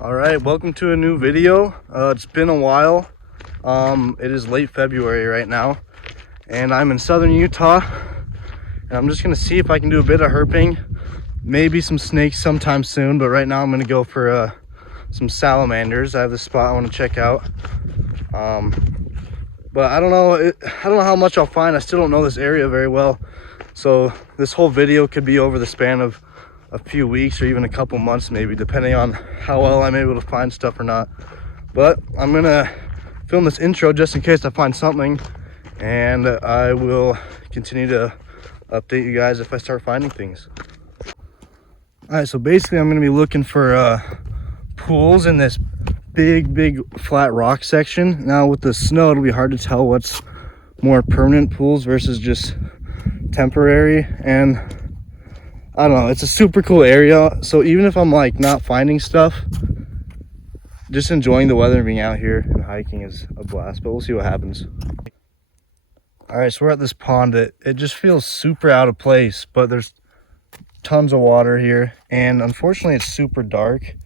All right, welcome to a new video. It's been a while. It is late February right now, and I'm in southern Utah, and I'm just gonna see if I can do a bit of herping, maybe some snakes sometime soon, but right now I'm gonna go for some salamanders. I have this spot I want to check out, but I don't know how much I'll find. I still don't know this area very well, so this whole video could be over the span of a few weeks or even a couple months maybe, depending on how well I'm able to find stuff or not. But I'm gonna film this intro just in case I find something, and I will continue to update you guys if I start finding things. All right, so basically I'm gonna be looking for pools in this big flat rock section. Now with the snow, it'll be hard to tell what's more permanent pools versus just temporary, and I don't know, it's a super cool area. So even if I'm like not finding stuff, just enjoying the weather and being out here and hiking is a blast, but we'll see what happens. All right, so we're at this pond. It just feels super out of place, but there's tons of water here, and unfortunately it's super dark.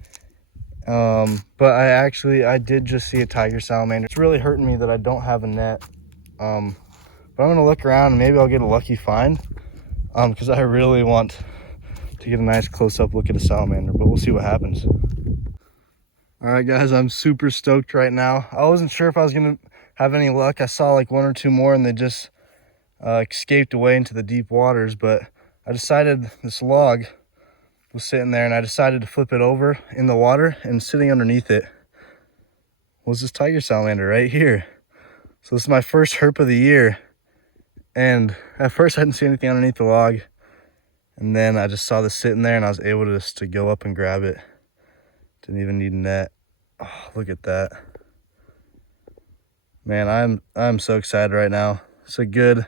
But I did just see a tiger salamander. It's really hurting me that I don't have a net. But I'm gonna look around and maybe I'll get a lucky find, because I really want to get a nice close-up look at a salamander, but we'll see what happens. All right guys, I'm super stoked right now. I wasn't sure if I was gonna have any luck. I saw like one or two more and they just escaped away into the deep waters, but I decided this log was sitting there and I decided to flip it over in the water, and sitting underneath it was this tiger salamander right here. So this is my first herp of the year, and at first I didn't see anything underneath the log, and then I just saw this sitting there and I was able to go up and grab it. Didn't even need a net. Oh, look at that. Man, I'm so excited right now. It's a good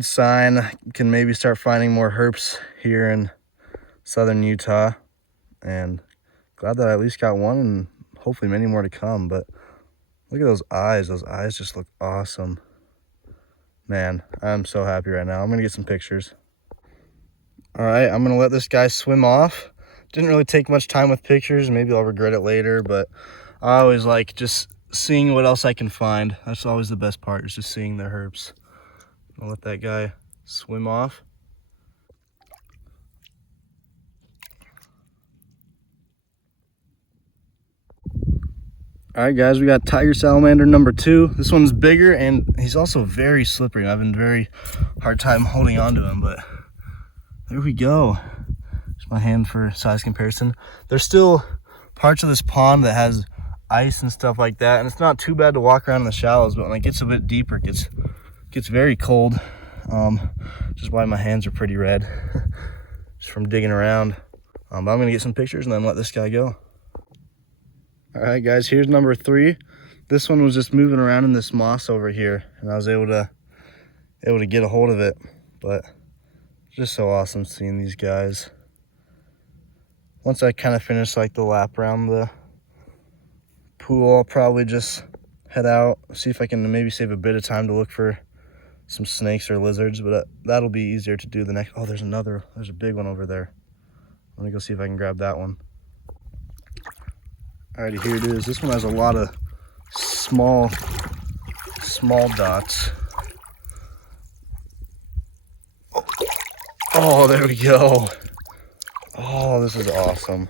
sign. I can maybe start finding more herps here in southern Utah, and glad that I at least got one, and hopefully many more to come. But look at those eyes. Those eyes just look awesome. Man, I'm so happy right now. I'm gonna get some pictures. All right, I'm gonna let this guy swim off. Didn't really take much time with pictures. Maybe I'll regret it later, but I always like just seeing what else I can find. That's always the best part, is just seeing the herps. I'll let that guy swim off. All right guys, we got tiger salamander number 2. This one's bigger and he's also very slippery. I've been very hard time holding on to him, but there we go. Just my hand for size comparison. There's still parts of this pond that has ice and stuff like that, and it's not too bad to walk around in the shallows, but when it gets a bit deeper, it gets very cold. Which is why my hands are pretty red just from digging around. But I'm gonna get some pictures and then let this guy go. All right guys, here's number 3. This one was just moving around in this moss over here, and I was able to get a hold of it. But it's just so awesome seeing these guys. Once I kind of finish like the lap around the pool, I'll probably just head out, see if I can maybe save a bit of time to look for some snakes or lizards, but that'll be easier to do the next. Oh, there's a big one over there. I'm gonna go see if I can grab that one. Alrighty, here it is. This one has a lot of small dots. Oh, there we go. Oh, this is awesome.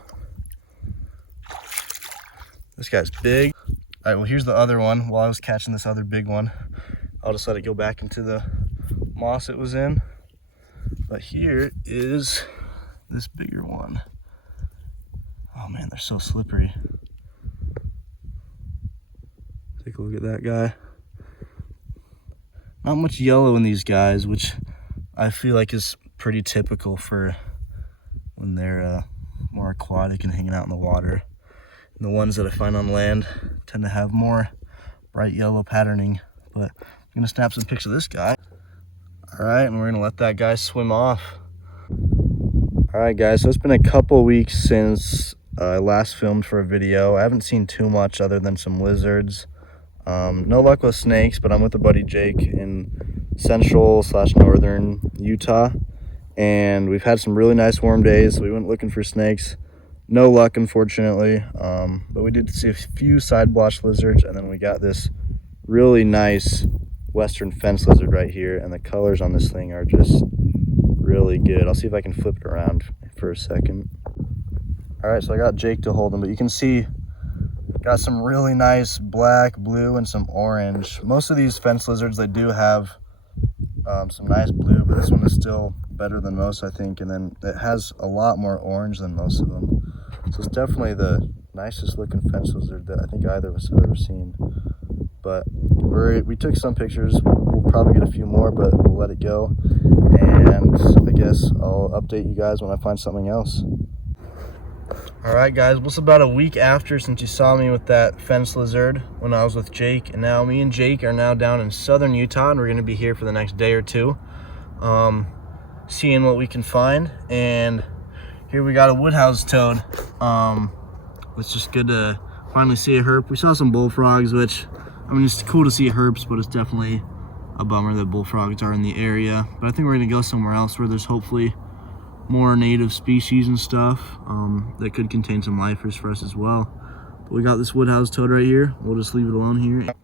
This guy's big. All right, well, here's the other one. While I was catching this other big one, I'll just let it go back into the moss it was in. But here is this bigger one. Oh man, they're so slippery. Take a look at that guy. Not much yellow in these guys, which I feel like is pretty typical for when they're more aquatic and hanging out in the water. And the ones that I find on land tend to have more bright yellow patterning. But I'm gonna snap some pics of this guy. All right, and we're gonna let that guy swim off. All right guys, so it's been a couple weeks since I last filmed for a video. I haven't seen too much other than some lizards. No luck with snakes, but I'm with a buddy Jake in central/northern Utah, and we've had some really nice warm days, so we went looking for snakes. No luck, unfortunately, but we did see a few side blotch lizards, and then we got this really nice western fence lizard right here, and the colors on this thing are just really good. I'll see if I can flip it around for a second. All right, so I got Jake to hold him, but you can see got some really nice black, blue, and some orange. Most of these fence lizards, they do have some nice blue, but this one is still better than most, I think. And then it has a lot more orange than most of them. So it's definitely the nicest looking fence lizard that I think either of us have ever seen. But we took some pictures. We'll probably get a few more, but we'll let it go. And I guess I'll update you guys when I find something else. All right, guys, well, it's about a week after since you saw me with that fence lizard when I was with Jake, and now me and Jake are now down in southern Utah, and we're going to be here for the next day or two, seeing what we can find. And here we got a woodhouse toad. It's just good to finally see a herp. We saw some bullfrogs, which, I mean, it's cool to see herps, but it's definitely a bummer that bullfrogs are in the area. But I think we're going to go somewhere else where there's hopefully more native species and stuff that could contain some lifers for us as well. But we got this woodhouse toad right here. We'll just leave it alone here.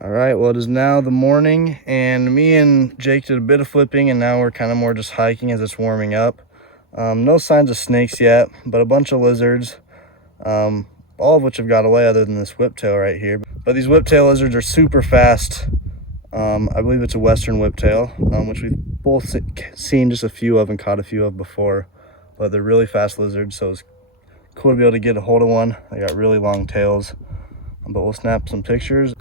All right, well, it is now the morning, and me and Jake did a bit of flipping, and now we're kind of more just hiking as it's warming up. No signs of snakes yet, but a bunch of lizards, all of which have got away other than this whiptail right here. But these whiptail lizards are super fast. I believe it's a western whiptail, which we've both seen just a few of and caught a few of before, but they're really fast lizards, so it's cool to be able to get a hold of one. They got really long tails, but we'll snap some pictures.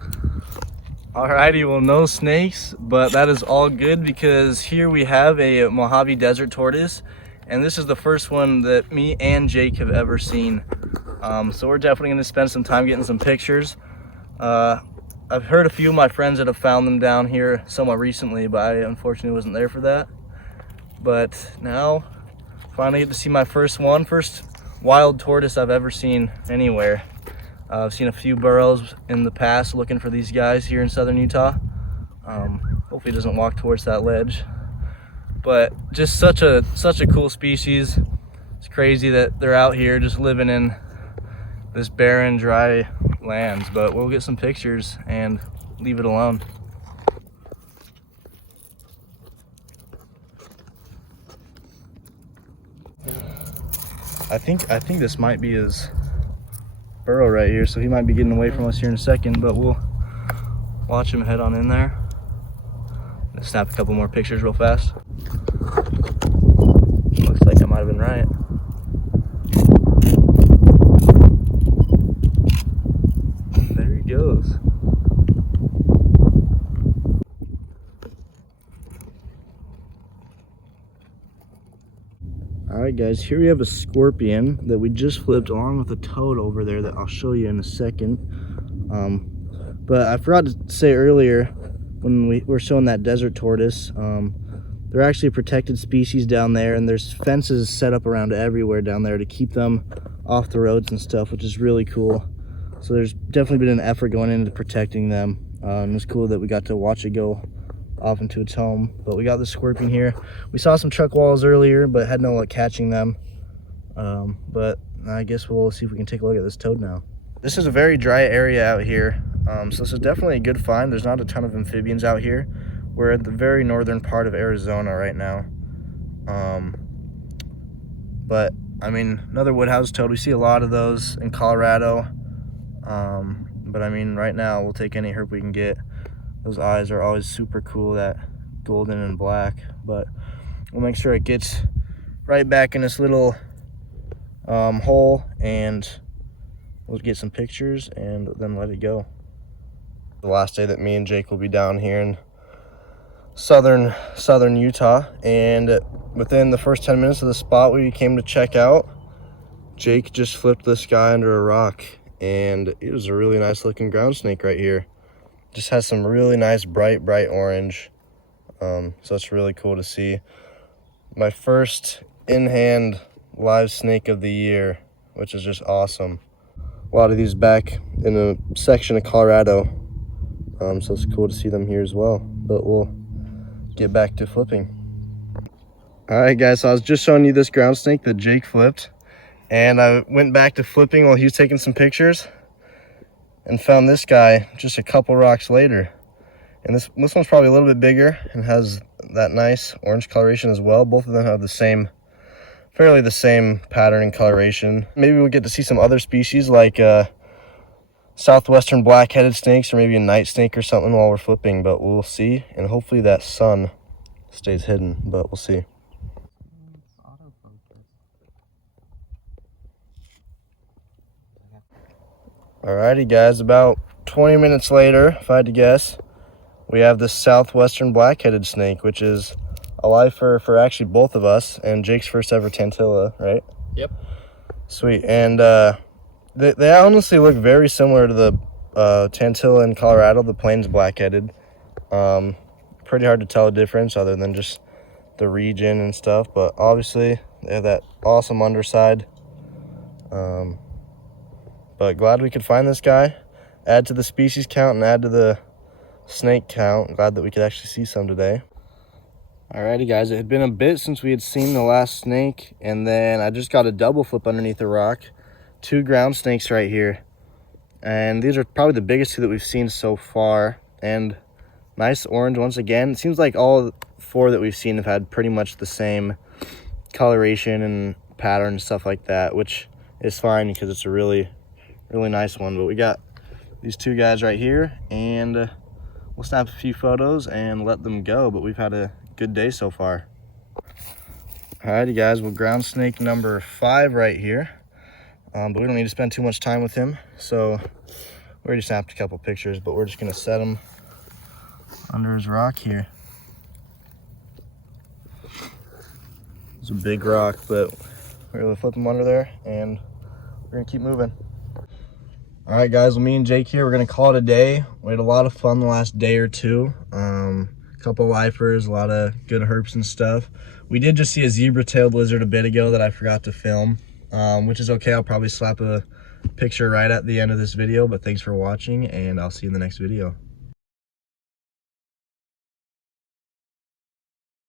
Alrighty, well, no snakes, but that is all good because here we have a Mojave desert tortoise, and this is the first one that me and Jake have ever seen. So we're definitely going to spend some time getting some pictures. I've heard a few of my friends that have found them down here somewhat recently, but I unfortunately wasn't there for that. But now, finally get to see my first wild tortoise I've ever seen anywhere. I've seen a few burrows in the past looking for these guys here in southern Utah. Hopefully he doesn't walk towards that ledge. But just such a cool species. It's crazy that they're out here just living in this barren, dry lands, but we'll get some pictures and leave it alone. I think this might be his burrow right here, so he might be getting away from us here in a second, but we'll watch him head on in there. Let's snap a couple more pictures real fast. Looks like I might have been right. Goes. All right, guys, here we have a scorpion that we just flipped along with a toad over there that I'll show you in a second. But I forgot to say earlier when we were showing that desert tortoise, they're actually a protected species down there, and there's fences set up around everywhere down there to keep them off the roads and stuff, which is really cool. So there's definitely been an effort going into protecting them. And it's cool that we got to watch it go off into its home. But we got the scorpion here. We saw some chuck walls earlier, but had no luck catching them. But I guess we'll see if we can take a look at this toad now. This is a very dry area out here. So this is definitely a good find. There's not a ton of amphibians out here. We're at the very northern part of Arizona right now. But I mean, another woodhouse toad. We see a lot of those in Colorado. But I mean, right now we'll take any herp we can get. Those eyes are always super cool, that golden and black. But we'll make sure it gets right back in this little hole, and we'll get some pictures and then let it go. The last day that me and Jake will be down here in southern Utah, and within the first 10 minutes of the spot we came to check out, Jake just flipped this guy under a rock. And it was a really nice looking ground snake right here. Just has some really nice bright orange. So it's really cool to see. My first in-hand live snake of the year, which is just awesome. A lot of these back in a section of Colorado. So it's cool to see them here as well. But we'll get back to flipping. All right, guys, so I was just showing you this ground snake that Jake flipped. And I went back to flipping while he was taking some pictures and found this guy just a couple rocks later. And this one's probably a little bit bigger and has that nice orange coloration as well. Both of them have the same, fairly the same pattern and coloration. Maybe we'll get to see some other species like southwestern black-headed snakes, or maybe a night snake or something while we're flipping, but we'll see. And hopefully that sun stays hidden, but we'll see. Alrighty guys, about 20 minutes later, if I had to guess, we have this southwestern black-headed snake, which is a lifer for actually both of us, and Jake's first ever tantilla, right? Yep. Sweet. And they honestly look very similar to the tantilla in Colorado, the plains black-headed. Pretty hard to tell the difference other than just the region and stuff, but obviously they have that awesome underside. But glad we could find this guy, add to the species count and add to the snake count. Glad that we could actually see some today. Alrighty guys, it had been a bit since we had seen the last snake, and then I just got a double flip underneath a rock. 2 ground snakes right here, and these are probably the biggest 2 that we've seen so far, and nice orange once again. It seems like all 4 that we've seen have had pretty much the same coloration and pattern and stuff like that, which is fine because it's a really nice one. But we got these 2 guys right here, and we'll snap a few photos and let them go. But we've had a good day so far. Alrighty guys, well, ground snake number 5 right here, but we don't need to spend too much time with him, so we already snapped a couple pictures, but we're just gonna set him under his rock here. It's a big rock, but we're gonna flip him under there and we're gonna keep moving. All right guys, well, me and Jake here, we're gonna call it a day. We had a lot of fun the last day or two. A couple lifers, a lot of good herps and stuff. We did just see a zebra-tailed lizard a bit ago that I forgot to film, which is okay. I'll probably slap a picture right at the end of this video, but thanks for watching, and I'll see you in the next video.